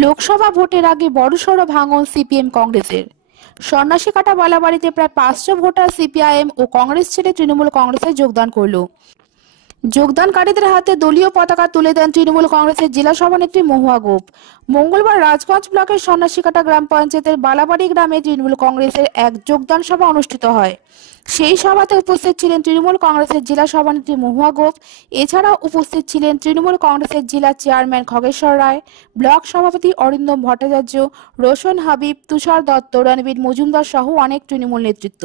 লোকসভা ভোটের আগে বড়সড় ভাঙন সিপিএম কংগ্রেসের। সন্ন্যাসীকাটা বালাবাড়িতে প্রায় 500 ভোটার সিপিআইএম ও কংগ্রেস ছেড়ে তৃণমূল কংগ্রেসে যোগদান করল। যোগদানকারীদের হাতে দলীয় পতাকা তুলে দেন তৃণমূল কংগ্রেসের জেলা সভানেত্রী মহুয়া গোপ। মঙ্গলবার রাজগঞ্জ ব্লকের সন্ন্যাসীকাটা গ্রাম পঞ্চায়েতের বালাবাড়ি গ্রামে তৃণমূল কংগ্রেসের এক যোগদান সভা অনুষ্ঠিত হয়। সেই সভাতে উপস্থিত ছিলেন তৃণমূল কংগ্রেসের জেলা সভানেত্রী মহুয়া গোপ। এছাড়াও উপস্থিত ছিলেন তৃণমূল কংগ্রেসের জেলা চেয়ারম্যান খগেশ্বর রায়, ব্লক সভাপতি অরিন্দম ভট্টাচার্য, রোশন হাবিব, তুষার দত্ত, রণবীর মজুমদার সহ অনেক তৃণমূল নেতৃত্ব।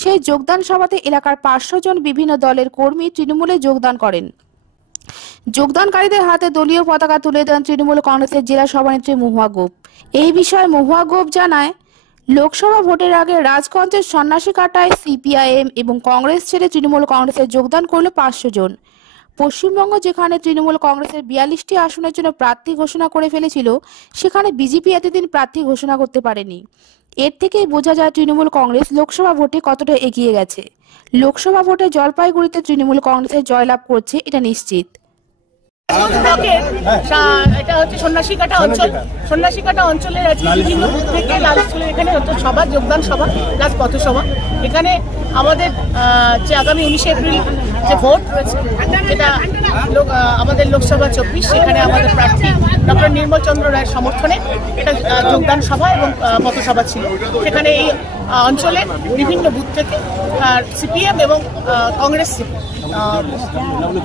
সেই যোগদান সভাতে এলাকার 500 জন বিভিন্ন দলের কর্মী তৃণমূলে যোগদান করেন। যোগদানকারীদের হাতে দলীয় পতাকা তুলে দেন তৃণমূল কংগ্রেসের জেলা সভানেত্রী মহুয়া গোপ। এই বিষয়ে মহুয়া গোপ জানায়, লোকসভা ভোটের আগে রাজগঞ্জের সন্ন্যাসীকাটায় সিপিআইএম এবং কংগ্রেস ছেড়ে তৃণমূল কংগ্রেসে যোগদান করল 500 জন। পশ্চিমবঙ্গ যেখানে তৃণমূল কংগ্রেসের 42টি আসনের জন্য প্রার্থী ঘোষণা করে ফেলেছিল, সেখানে বিজেপি এতদিন প্রার্থী ঘোষণা করতে পারেনি। এর থেকেই বোঝা যায় তৃণমূল কংগ্রেস লোকসভা ভোটে কতটা এগিয়ে গেছে। লোকসভা ভোটে জলপাইগুড়িতে তৃণমূল কংগ্রেসের জয়লাভ করছে, এটা নিশ্চিত। এটা হচ্ছে সন্ন্যাসীকাটা অঞ্চল। সন্ন্যাসীকাটা অঞ্চলের আজকে বিভিন্ন থেকে লাল স্কুলের এখানে হচ্ছে সভা, যোগদান সভা প্লাস পথসভা। এখানে আমাদের যে আগামী 19 এপ্রিল যে ভোট রয়েছে, যেটা আমাদের লোকসভা 24, সেখানে আমাদের প্রার্থী ডক্টর নির্মল চন্দ্র রায়ের সমর্থনে এটা যোগদান সভা এবং পথসভা ছিল। সেখানে এই অঞ্চলে বিভিন্ন বুথ থেকে সিপিএম এবং কংগ্রেস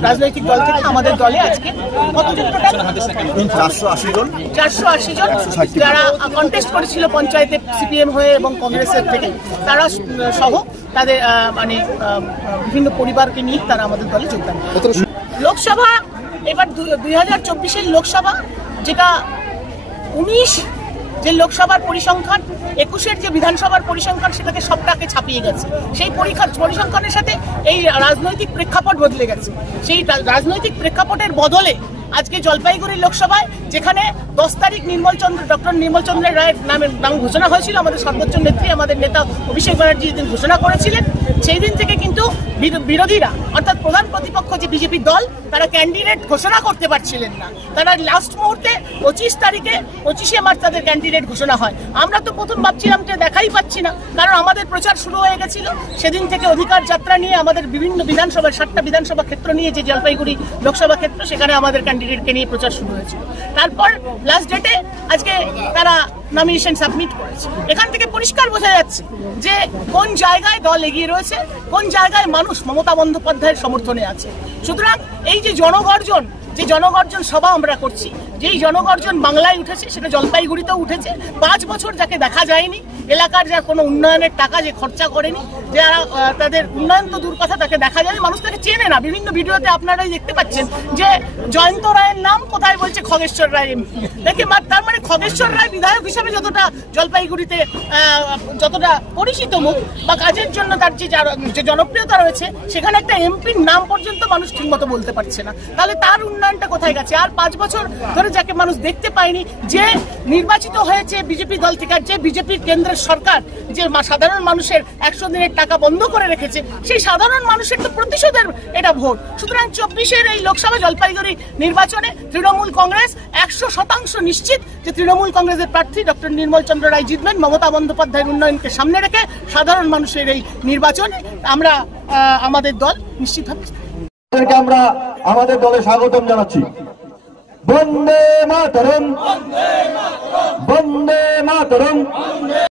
রাজনৈতিক দল থেকে আমাদের দলে আজকে কতজন টোটাল 480 জন যারা কন্টেস্ট করেছিল পঞ্চায়েতে সিপিএম হয়ে এবং কংগ্রেসের থেকে, তারা সহ তাদের মানে বিভিন্ন পরিবারকে নিয়ে তারা আমাদের দলে যোগদান করে। লোকসভা এবার 2024-এর লোকসভা, যেটা 19 যে লোকসভার পরিসংখ্যান, 21-এর যে বিধানসভার পরিসংখ্যান, সেটাকে সবটাকে ছাপিয়ে গেছে। সেই পরিসংখ্যানের সাথে এই রাজনৈতিক প্রেক্ষাপট বদলে গেছে। সেই রাজনৈতিক প্রেক্ষাপটের বদলে আজকে জলপাইগুড়ি লোকসভায়, যেখানে 10 তারিখ ডক্টর নির্মল চন্দ্র রায়ের নাম ঘোষণা হয়েছিল, আমাদের সর্বোচ্চ নেত্রী আমাদের নেতা অভিষেক ব্যানার্জি দিন ঘোষণা করেছিলেন, সেই দিন থেকে কিন্তু বিরোধীরা অর্থাৎ প্রধান প্রতিপক্ষ যে বিজেপি দল, তারা ক্যান্ডিডেট ঘোষণা করতে পারছিলেন না। তারা লাস্ট মুহূর্তে 25শে মার্চ তাদের ক্যান্ডিডেট ঘোষণা হয়। আমরা তো প্রথম ভাবছিলাম যে দেখাই পাচ্ছি না, কারণ আমাদের প্রচার শুরু হয়ে গেছিল। সেদিন থেকে অধিকার যাত্রা নিয়ে আমাদের বিভিন্ন বিধানসভার 7টা বিধানসভা ক্ষেত্র নিয়ে যে জলপাইগুড়ি লোকসভা ক্ষেত্র, সেখানে আমাদের ক্যান্ডিডেটকে নিয়ে প্রচার শুরু হয়েছিল। তারপর লাস্ট ডেটে আজকে তারা নমিনেশন সাবমিট করেছে। এখান থেকে পরিষ্কার বোঝা যাচ্ছে যে কোন জায়গায় দল এগিয়ে রয়েছে, কোন জায়গায় মানুষ মমতা বন্দ্যোপাধ্যায়ের সমর্থনে আছে। সুতরাং এই যে জনগর্জন সভা আমরা করছি, যেই জনগর্জন বাংলায় উঠেছে, সেটা জলপাইগুড়িতেও উঠেছে। 5 বছর যাকে দেখা যায়নি, এলাকার যার কোনো উন্নয়নের টাকা যে খরচা করেনি, যারা তাদের উন্নয়ন তো দূর কথা, তাকে দেখা যায়, মানুষ তাকে চেনে না। বিভিন্ন ভিডিওতে আপনারাই দেখতে পাচ্ছেন যে জয়ন্ত রায়ের নাম কোথায় বলছে খগেশ্বর রায় এমপি। দেখে তার মানে খগেশ্বর রায় বিধায়ক হিসাবে যতটা জলপাইগুড়িতে যতটা পরিচিত মুখ বা কাজের জন্য তার যে জনপ্রিয়তা রয়েছে, সেখানে একটা এমপির নাম পর্যন্ত মানুষ ঠিকমতো বলতে পারছে না। তাহলে তার উন্নয়নটা কোথায় গেছে? আর 5 বছর ধরে যাকে মানুষ দেখতে পায়নি, যে নির্বাচিত হয়েছে বিজেপি দল থেকে, যে বিজেপির কেন্দ্রের সরকার যে সাধারণ মানুষের 100 দিনের টাকা বন্ধ করে রেখেছে, সেই সাধারণ মানুষের তো প্রতিশোধের এটা ভোট। সুতরাং 24-এর এই লোকসভা জলপাইগুড়ি নির্বাচনে তৃণমূল কংগ্রেস 100% নিশ্চিত যে তৃণমূল কংগ্রেসের প্রার্থী ডক্টর নির্মল চন্দ্র রায় জিতবেন। মমতা বন্দ্যোপাধ্যায়ের উন্নয়নকে সামনে রেখে সাধারণ মানুষের এই নির্বাচনে আমরা আমাদের দল নিশ্চিতভাবে আমরা আমাদের দলে স্বাগতম জানাচ্ছি। বন্দে মাতরম, বন্দে মাতরম।